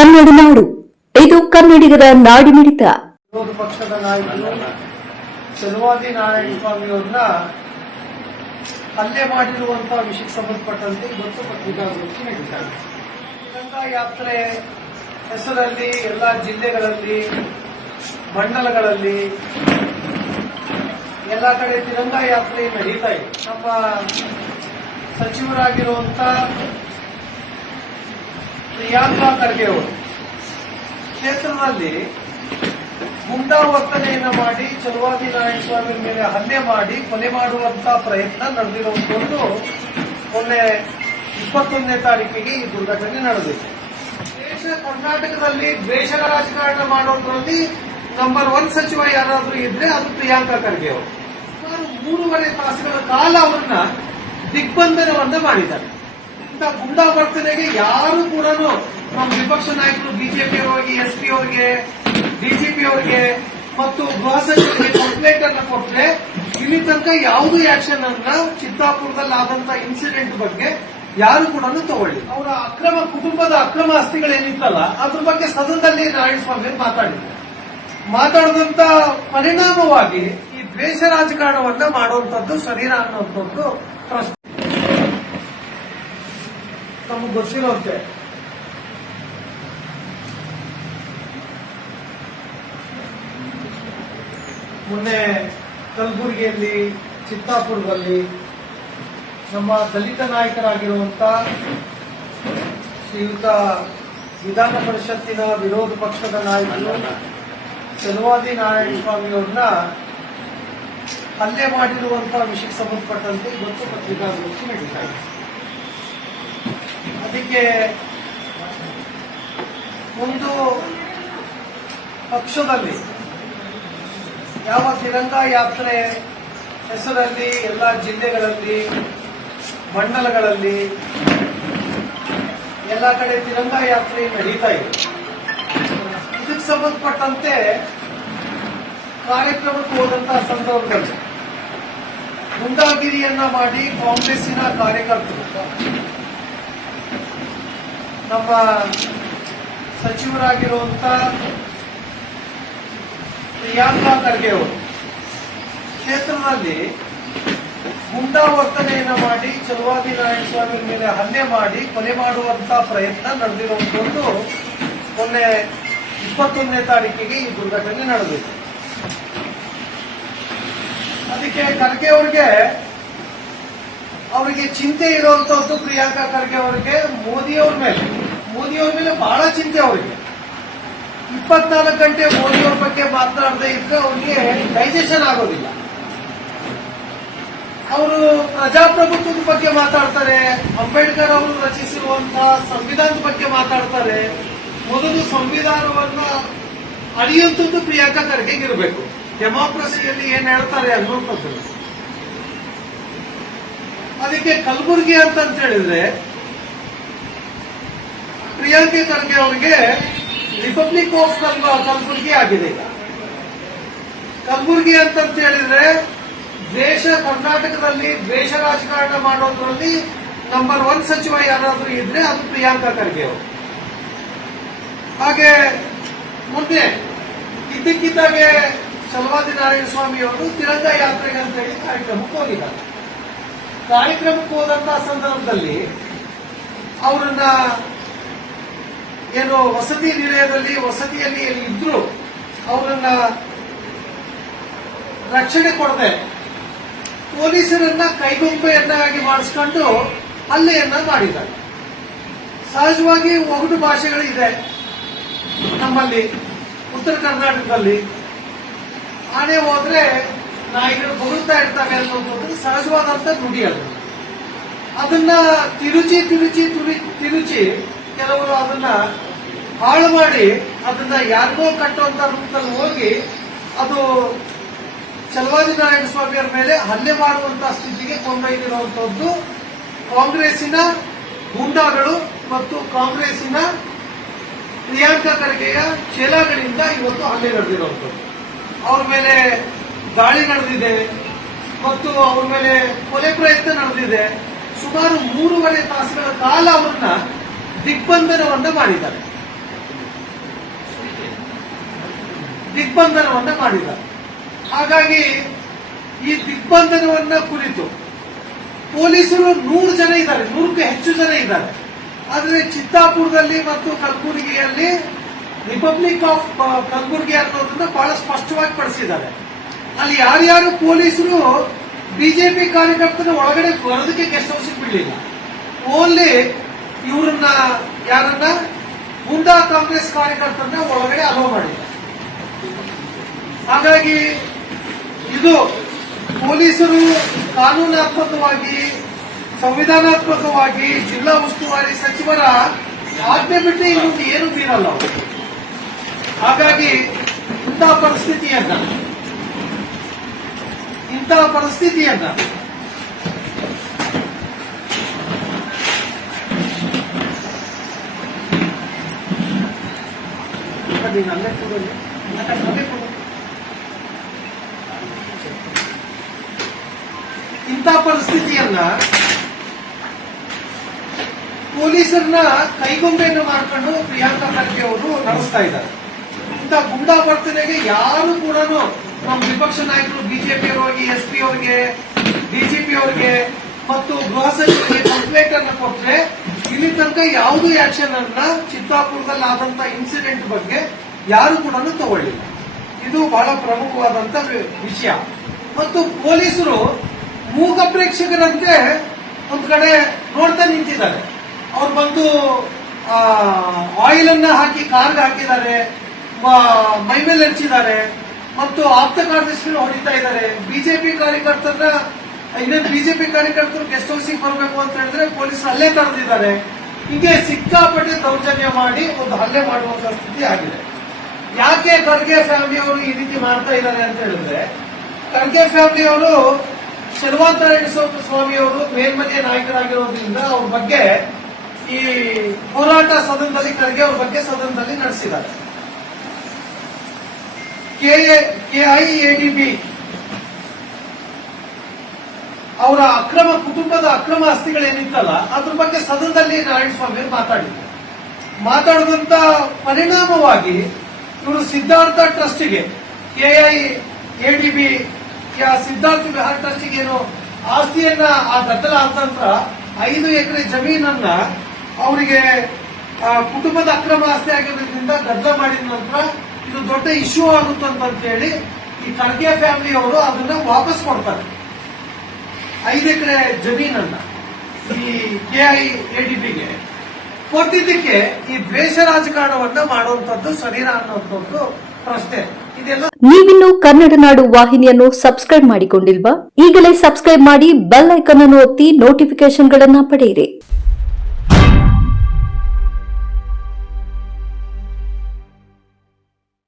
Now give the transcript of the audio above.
ಕನ್ನಡ ನಾಡು. ಇದು ಕನ್ನಡಿಗರ ನಾಡಿಮಿಡಿತ ವಿರೋಧ ಪಕ್ಷದ ನಾಯಕರು ಚಲುವಾದಿ ನಾರಾಯಣ ಸ್ವಾಮಿ ಅವ್ರನ್ನ ಹಲ್ಲೆ ಮಾಡಿರುವಂತಹ ವಿಷಯಕ್ಕೆ ಸಂಬಂಧಪಟ್ಟಂತೆ ಇವತ್ತು ಪತ್ರಿಕಾಗೋಷ್ಠಿ ನಡೀತಾರೆ ತಿರಂಗ ಯಾತ್ರೆ ಹೆಸರಲ್ಲಿ ಎಲ್ಲ ಜಿಲ್ಲೆಗಳಲ್ಲಿ, ಮಂಡಲಗಳಲ್ಲಿ ಎಲ್ಲ ಕಡೆ ತಿರಂಗ ಯಾತ್ರೆ ನಡೀತಾ ಇದೆ. ನಮ್ಮ ಸಚಿವರಾಗಿರುವಂತ ಪ್ರಿಯಾಂಕಾ ಖರ್ಗೆ ಅವರು. ಕ್ಷೇತ್ರದಲ್ಲಿ ಗುಂಡಾವರ್ತನೆಯನ್ನ ಮಾಡಿ ಚಲುವಾದಿ ನಾರಾಯಣಸ್ವಾಮಿ ಮೇಲೆ ಹಲ್ಲೆ ಮಾಡಿ, ಕೊಲೆ ಮಾಡುವಂತ ಪ್ರಯತ್ನ ನಡೆದಿರುವಂತದ್ದು ಮೊನ್ನೆ ಇಪ್ಪತ್ತೊಂದನೇ ತಾರೀಕಿಗೆ ಈ ದುರ್ಘಟನೆ ನಡೆದಿದೆ. ದೇಶ ಕರ್ನಾಟಕದಲ್ಲಿ ದ್ವೇಷದ ರಾಜಕಾರಣ ಮಾಡೋದ್ರಲ್ಲಿ ನಂಬರ್ ಒನ್ ಸಚಿವ ಯಾರಾದರೂ ಇದ್ರೆ ಅದು ಪ್ರಿಯಾಂಕಾ ಖರ್ಗೆ ಅವರು. ಮೂರುವರೆ ತಾಸುಗಳ ಕಾಲ ಅವರನ್ನ ದಿಗ್ಬಂಧನವನ್ನ ಮಾಡಿದ್ದಾರೆ. ಇಂಥ ಗುಂಡಾವರ್ತನೆಗೆ ಯಾರು ಕೂಡ ನಮ್ಮ ವಿಪಕ್ಷ ನಾಯಕರು ಬಿಜೆಪಿ ಅವರಿಗೆ ಎಸ್ ಪಿ ಅವರಿಗೆ ಡಿಜಿಪಿ ಅವರಿಗೆ ಮತ್ತು ಗೃಹ ಸಚಿವರಿಗೆ ಕಂಪ್ಲೇಂಟ್ ಅನ್ನ ಕೊಟ್ಟರೆ ಇಲ್ಲಿ ತನಕ ಯಾವುದೇ ಆಕ್ಷನ್ ಅನ್ನ ಚಿತ್ತಾಪುರದಲ್ಲಿ ಆದಂತ ಇನ್ಸಿಡೆಂಟ್ ಬಗ್ಗೆ ಯಾರು ಕೂಡ ತಗೊಳ್ಳಿ ಅವರ ಅಕ್ರಮ, ಕುಟುಂಬದ ಅಕ್ರಮ ಆಸ್ತಿಗಳೇನಿತ್ತಲ್ಲ ಅದ್ರ ಬಗ್ಗೆ ಸದನದಲ್ಲಿ ನಾರಾಯಣಸ್ವಾಮಿ ಮಾತಾಡಿದ್ರು. ಮಾತಾಡದಂತ ಪರಿಣಾಮವಾಗಿ ಈ ದ್ವೇಷ ರಾಜಕಾರಣವನ್ನ ಮಾಡುವಂತದ್ದು ಸರಿನಾ ಅನ್ನುವಂಥದ್ದು ಪ್ರಶ್ನೆ. ನಮಗೆ ಗೊತ್ತಿರೋಂತೆ ಮೊನ್ನೆ ಕಲಬುರಗಿಯಲ್ಲಿ, ಚಿತ್ತಾಪುರದಲ್ಲಿ ನಮ್ಮ ದಲಿತ ನಾಯಕರಾಗಿರುವಂತ ಶ್ರೀಯುತ ವಿಧಾನ ಪರಿಷತ್ತಿನ ವಿರೋಧ ಪಕ್ಷದ ನಾಯಕರು ಚಲುವಾದಿ ನಾರಾಯಣ ಸ್ವಾಮಿ ಅವ್ರನ್ನ ಹಲ್ಲೆ ಮಾಡಿರುವಂತಹ ವಿಷಯಕ್ಕೆ ಸಂಬಂಧಪಟ್ಟಂತೆ ಇವತ್ತು ಪತ್ರಿಕಾಗೋಷ್ಠಿ ನಡೀತಾ ಇದೆ. ಅದಕ್ಕೆ ಒಂದು ಪಕ್ಷದಲ್ಲಿ ಯಾವ ತಿರಂಗ ಯಾತ್ರೆ ಹೆಸರಲ್ಲಿ, ಎಲ್ಲ ಜಿಲ್ಲೆಗಳಲ್ಲಿ, ಮಂಡಲಗಳಲ್ಲಿ, ಎಲ್ಲ ಕಡೆ ತಿರಂಗ ಯಾತ್ರೆ ನಡೀತಾ ಇದೆ. ಇದಕ್ಕೆ ಸಂಬಂಧಪಟ್ಟಂತೆ ಕಾರ್ಯಕ್ರಮಕ್ಕೆ ಹೋದಂತಹ ಸಂದರ್ಭದಲ್ಲಿ ಮುಂದಾಗಿರಿಯನ್ನ ಮಾಡಿ ಕಾಂಗ್ರೆಸ್ಸಿನ ಕಾರ್ಯಕರ್ತರು. ನಮ್ಮ ಸಚಿವರಾಗಿರುವಂತ ಪ್ರಿಯಾಂಕಾ ಖರ್ಗೆ ಅವರು ಕ್ಷೇತ್ರದಲ್ಲಿ ಗುಂಡಾವರ್ತನೆಯನ್ನ ಮಾಡಿ ಚಲುವಾದಿ ನಾರಾಯಣಸ್ವಾಮಿ ಮೇಲೆ ಹಲ್ಲೆ ಮಾಡಿ ಕೊಲೆ ಮಾಡುವಂತ ಪ್ರಯತ್ನ ನಡೆದಿರುವಂತದ್ದು ಮೊನ್ನೆ ಇಪ್ಪತ್ತೊಂದನೇ ತಾರೀಕಿಗೆ ಈ ದುರ್ಘಟನೆ ನಡೆದಿದೆ. ಅದಕ್ಕೆ ಖರ್ಗೆ ಅವರಿಗೆ ಅವರಿಗೆ ಚಿಂತೆ ಇರುವಂತಹದ್ದು ಪ್ರಿಯಾಂಕಾ ಖರ್ಗೆ ಅವರಿಗೆ, ಮೋದಿಯವ್ರ ಮೇಲೆ. ಮೋದಿಯವ್ರ ಮೇಲೆ ಬಹಳ ಚಿಂತೆ ಅವರಿಗೆ. ಇಪ್ಪತ್ನಾಲ್ಕು ಗಂಟೆ ಮೋದಿಯವ್ರ ಬಗ್ಗೆ ಮಾತನಾಡದೆ ಇದ್ರೆ ಅವ್ರಿಗೆ ಡೈಜೆಷನ್ ಆಗೋದಿಲ್ಲ. ಅವರು ಪ್ರಜಾಪ್ರಭುತ್ವದ ಬಗ್ಗೆ ಮಾತಾಡ್ತಾರೆ, ಅಂಬೇಡ್ಕರ್ ಅವರು ರಚಿಸಿರುವಂತಹ ಸಂವಿಧಾನದ ಬಗ್ಗೆ ಮಾತಾಡ್ತಾರೆ. ಮೊದಲು ಸಂವಿಧಾನವನ್ನ ಅಳಿಯುವಂಥದ್ದು ಪ್ರಿಯಾಂಕಾ ಖರ್ಗೆ ಇರಬೇಕು ಡೆಮಾಕ್ರಸಿಯಲ್ಲಿ ಏನ್ ಹೇಳ್ತಾರೆ ಅನ್ನುವಂಥದ್ದು. ಅದಕ್ಕೆ ಕಲಬುರಗಿ ಅಂತ ಹೇಳಿದ್ರೆ, ಪ್ರಿಯಾಂಕಿ ಖರ್ಗೆ ಅವರಿಗೆ ರಿಪಬ್ಲಿಕ್ ಆಫ್ ಕಲ್ಬ ಕಲಬುರಗಿ ಆಗಿದೆ ಈಗ. ಕಲಬುರಗಿ ಅಂತ ಹೇಳಿದ್ರೆ, ದ್ವೇಷ ಕರ್ನಾಟಕದಲ್ಲಿ ದ್ವೇಷ ರಾಜಕಾರಣ ಮಾಡೋದ್ರಲ್ಲಿ ನಂಬರ್ ಒನ್ ಸಚಿವ ಯಾರಾದ್ರೂ ಇದ್ರೆ ಅದು ಪ್ರಿಯಾಂಕಾ ಖರ್ಗೆ ಅವರು. ಹಾಗೆ ಮುಂದೆ ಇದ್ದಕ್ಕಿದ್ದಾಗೆ ಚಲವಾದಿ ನಾರಾಯಣ ಸ್ವಾಮಿ ಅವರು ತಿರಂಗ ಯಾತ್ರೆಗೆ ಅಂತ ಹೇಳಿ ಕಾರ್ಯಕ್ರಮಕ್ಕೆ ಹೋಗಿದ್ದಾರೆ. ಕಾರ್ಯಕ್ರಮಕ್ಕೆ ಹೋದಂತಹ ಸಂದರ್ಭದಲ್ಲಿ ಅವರನ್ನ ಏನು ವಸತಿ ನಿಲಯದಲ್ಲಿ, ವಸತಿಯಲ್ಲಿ ಇದ್ರು ಅವರನ್ನ ರಕ್ಷಣೆ ಕೊಡದೆ ಪೊಲೀಸರನ್ನ ಕೈಗೊಂಬೆಯನ್ನಾಗಿ ಮಾಡಿಸ್ಕೊಂಡು ಹಲ್ಲೆಯನ್ನ ಮಾಡಿದ್ದಾರೆ. ಸಹಜವಾಗಿ ಒಗಟು ಭಾಷೆಗಳಿದೆ ನಮ್ಮಲ್ಲಿ, ಉತ್ತರ ಕರ್ನಾಟಕದಲ್ಲಿ. ಆನೆ ಹೋದ್ರೆ ನಾಯಿಗಳು ಬೊಗಳ್ತಾ ಇರ್ತವೆ ಅನ್ನೋದು ಸಹಜವಾದಂತ ನುಡಿ ಅದು. ಅದನ್ನ ತಿರುಚಿ ತಿರುಚಿ ತುರಿ ತಿರುಚಿ ಕೆಲವರು ಅದನ್ನ ಹಾಳು ಮಾಡಿ ಅದನ್ನ ಯಾರಿಗೋ ಕಟ್ಟುವಂತ ರೂಪದಲ್ಲಿ ಹೋಗಿ ಅದು ಚಲವಾದಿ ನಾರಾಯಣ ಸ್ವಾಮಿಯವರ ಮೇಲೆ ಹಲ್ಲೆ ಮಾಡುವಂತ ಸ್ಥಿತಿಗೆ ಕೊಂಡೊಯ್ದಿರುವಂತದ್ದು ಕಾಂಗ್ರೆಸ್ಸಿನ ಗೂಂಡಾಗಳು ಮತ್ತು ಕಾಂಗ್ರೆಸ್ಸಿನ ಪ್ರಿಯಾಂಕಾ ಖರ್ಗೆಯ ಚೇಲಾಗಳಿಂದ ಇವತ್ತು ಹಲ್ಲೆ ನಡೆದಿರುವಂತದ್ದು. ಅವ್ರ ಮೇಲೆ ದಾಳಿ ನಡೆದಿದೆ ಮತ್ತು ಅವ್ರ ಮೇಲೆ ಕೊಲೆ ಪ್ರಯತ್ನ ನಡೆದಿದೆ. ಸುಮಾರು ಮೂರುವರೆ ತಾಸುಗಳ ಕಾಲ ಅವರನ್ನ ದಿಗ್ಬಂಧನವನ್ನ ಮಾಡಿದ್ದಾರೆ. ದಿಗ್ಬಂಧನವನ್ನ ಮಾಡಿದ್ದಾರೆ. ಹಾಗಾಗಿ ಈ ದಿಗ್ಬಂಧನವನ್ನ ಕುರಿತು ಪೊಲೀಸರು ನೂರು ಜನ ಇದ್ದಾರೆ, ನೂರಕ್ಕೂ ಹೆಚ್ಚು ಜನ ಇದ್ದಾರೆ. ಆದರೆ ಚಿತ್ತಾಪುರದಲ್ಲಿ ಮತ್ತು ಕಲಬುರಗಿಯಲ್ಲಿ ರಿಪಬ್ಲಿಕ್ ಆಫ್ ಕಲಬುರಗಿ ಅನ್ನೋದನ್ನ ಬಹಳ ಸ್ಪಷ್ಟವಾಗಿ ಪಡಿಸಿದ್ದಾರೆ. ಅಲ್ಲಿ ಯಾರ್ಯಾರು ಪೊಲೀಸರು ಬಿಜೆಪಿ ಕಾರ್ಯಕರ್ತರ ಒಳಗಡೆ ಬರೋದಕ್ಕೆ ಗೆಸ್ಟ್ ಹೌಸ್ ಬಿಡಲಿಲ್ಲ. ಓನ್ಲಿ ಇವರನ್ನ ಯಾರನ್ನ ಗುಂಡಾ ಕಾಂಗ್ರೆಸ್ ಕಾರ್ಯಕರ್ತರನ್ನ ಒಳಗಡೆ ಅಲೋ ಮಾಡಿದ್ದಾರೆ ಹಾಗಾಗಿ ಇದು ಪೊಲೀಸರು ಕಾನೂನಾತ್ಮಕವಾಗಿ, ಸಂವಿಧಾನಾತ್ಮಕವಾಗಿ ಜಿಲ್ಲಾ ಉಸ್ತುವಾರಿ ಸಚಿವರ ಆಜ್ಞೆ ಬಿಟ್ಟು ಇನ್ನೊಂದು ಏನು ಬೀರಲ್ಲ ಹಾಗಾಗಿ ಇಂತಹ ಪರಿಸ್ಥಿತಿಯನ್ನ ಇಂತಹ ಪರಿಸ್ಥಿತಿಯನ್ನ ನೀನು. ಇಂಥ ಪರಿಸ್ಥಿತಿಯನ್ನ ಪೊಲೀಸರನ್ನ ಕೈಗೊಂಬೆಯನ್ನು ಮಾಡಿಕೊಂಡು ಪ್ರಿಯಾಂಕಾ ಖರ್ಗೆ ಅವರು ನಡೆಸ್ತಾ ಇದ್ದಾರೆ ಇಂಥ ಗುಂಡಾ ವರ್ತನೆಗೆ ಯಾರು ಕೂಡ ನಮ್ಮ ವಿಪಕ್ಷ ನಾಯಕರು ಬಿಜೆಪಿ ಅವರಿಗೆ ಎಸ್ ಪಿ ಅವರಿಗೆ ಡಿಜಿಪಿ ಅವರಿಗೆ ಮತ್ತು ಗೃಹ ಸಚಿವರಿಗೆ ಕಂಪ್ಲೇಂಟ್ ಅನ್ನ ಕೊಟ್ಟರೆ ಇಲ್ಲಿ ತನಕ ಯಾವುದೇ ಆಕ್ಷನ್ ಅನ್ನ ಚಿತ್ತಾಪುರದಲ್ಲಿ ಆದಂತ ಇನ್ಸಿಡೆಂಟ್ ಬಗ್ಗೆ ಯಾರು ಕೂಡ ತಗೊಳ್ಳಿಲ್ಲ. ಇದು ಬಹಳ ಪ್ರಮುಖವಾದಂತ ವಿಷಯ. ಮತ್ತು ಪೊಲೀಸರು ಮೂಕ ಪ್ರೇಕ್ಷಕರಂತೆ ಒಂದ್ ಕಡೆ ನೋಡ್ತಾ ನಿಂತಿದ್ದಾರೆ. ಅವ್ರು ಬಂದು ಆಯಿಲ್ ಅನ್ನ ಹಾಕಿ ಕಾರ್ಗೆ ಹಾಕಿದ್ದಾರೆ ಮೈ ಮೇಲೆ ಹಚ್ಚಿದ್ದಾರೆ. ಮತ್ತು ಆಪ್ತ ಕಾರ್ಯದರ್ಶಿಗಳು ಹೊಡಿತಾ ಇದ್ದಾರೆ. ಬಿಜೆಪಿ ಕಾರ್ಯಕರ್ತರ ಇನ್ನೇನು ಬಿಜೆಪಿ ಕಾರ್ಯಕರ್ತರು ಗೆಸ್ಟ್ ಹೌಸಿಗೆ ಬರಬೇಕು ಅಂತ ಹೇಳಿದ್ರೆ ಪೊಲೀಸರು ಅಲ್ಲೇ ತಡೆದಿದ್ದಾರೆ ಹೀಗೆ ಸಿಕ್ಕಾಪಟ್ಟೆ ದೌರ್ಜನ್ಯ ಮಾಡಿ ಒಂದು ಹಲ್ಲೆ ಮಾಡುವಂತ ಸ್ಥಿತಿ ಆಗಿದೆ. ಯಾಕೆ ಖರ್ಗೆ ಫ್ಯಾಮಿಲಿ ಅವರು ಈ ರೀತಿ ಮಾಡ್ತಾ ಇದ್ದಾರೆ ಅಂತ ಹೇಳಿದ್ರೆ, ಖರ್ಗೆ ಫ್ಯಾಮಿಲಿ ಅವರು ಶರ್ವಾಂತರಾಯಣ ಸ್ವಾಮಿ ಅವರು ಮೇಲ್ಮನೆಯ ನಾಯಕರಾಗಿರೋದ್ರಿಂದ ಅವ್ರ ಬಗ್ಗೆ ಈ ಹೋರಾಟ ಸದನದಲ್ಲಿ, ಖರ್ಗೆ ಅವ್ರ ಬಗ್ಗೆ ಸದನದಲ್ಲಿ ನಡೆಸಿದ್ದಾರೆ. ಕೆಐಎಡಿಬಿ ಅವರ ಅಕ್ರಮ, ಕುಟುಂಬದ ಅಕ್ರಮ ಆಸ್ತಿಗಳೇನಿತ್ತಲ್ಲ, ಅದ್ರ ಬಗ್ಗೆ ಸದನದಲ್ಲಿ ನಾರಾಯಣಸ್ವಾಮಿ ಮಾತಾಡಿದ್ರು. ಮಾತಾಡದಂತ ಪರಿಣಾಮವಾಗಿ ಇವರು ಸಿದ್ಧಾರ್ಥ ಟ್ರಸ್ಟಿಗೆ ಕೆಐ ಎಡಿಬಿ ಸಿದ್ಧಾರ್ಥ ವಿಹಾರ್ ಟ್ರಸ್ಟಿಗೆ ಏನು ಆಸ್ತಿಯನ್ನ ಆ ಗದ್ದಲ ಆದ ನಂತರ ಐದು ಎಕರೆ ಜಮೀನನ್ನ ಅವರಿಗೆ ಕುಟುಂಬದ ಅಕ್ರಮ ಆಸ್ತಿ ಆಗಿರೋದ್ರಿಂದ ಗದ್ದಲ ಮಾಡಿದ ನಂತರ ಇದು ದೊಡ್ಡ ಇಶ್ಯೂ ಆಗುತ್ತಂತ ಹೇಳಿ ಈ ಖರ್ಗೆ ಫ್ಯಾಮಿಲಿ ಅವರು ಅದನ್ನ ವಾಪಸ್ ಕೊಡ್ತಾರೆ. ಐದು ಎಕರೆ ಜಮೀನನ್ನ ಈ ಕೆಐ ಎಡಿಬಿಗೆ ಕೊಟ್ಟಿದ್ದಕ್ಕೆ ಈ ದ್ವೇಷ ರಾಜಕಾರಣವನ್ನ ಮಾಡುವಂತದ್ದು ಸರಿನಾ ಅನ್ನೋದು ಪ್ರಶ್ನೆ. ನೀವಿನ್ನು ಕನ್ನಡ ನಾಡು ವಾಹಿನಿಯನ್ನು ಸಬ್ಸ್ಕ್ರೈಬ್ ಮಾಡಿಕೊಂಡಿಲ್ವಾ? ಈಗಲೇ ಸಬ್ಸ್ಕ್ರೈಬ್ ಮಾಡಿ ಬೆಲ್ ಐಕಾನ್ ಅನ್ನು ಒತ್ತಿ ನೋಟಿಫಿಕೇಶನ್ಗಳನ್ನ ಪಡೆಯಿರಿ.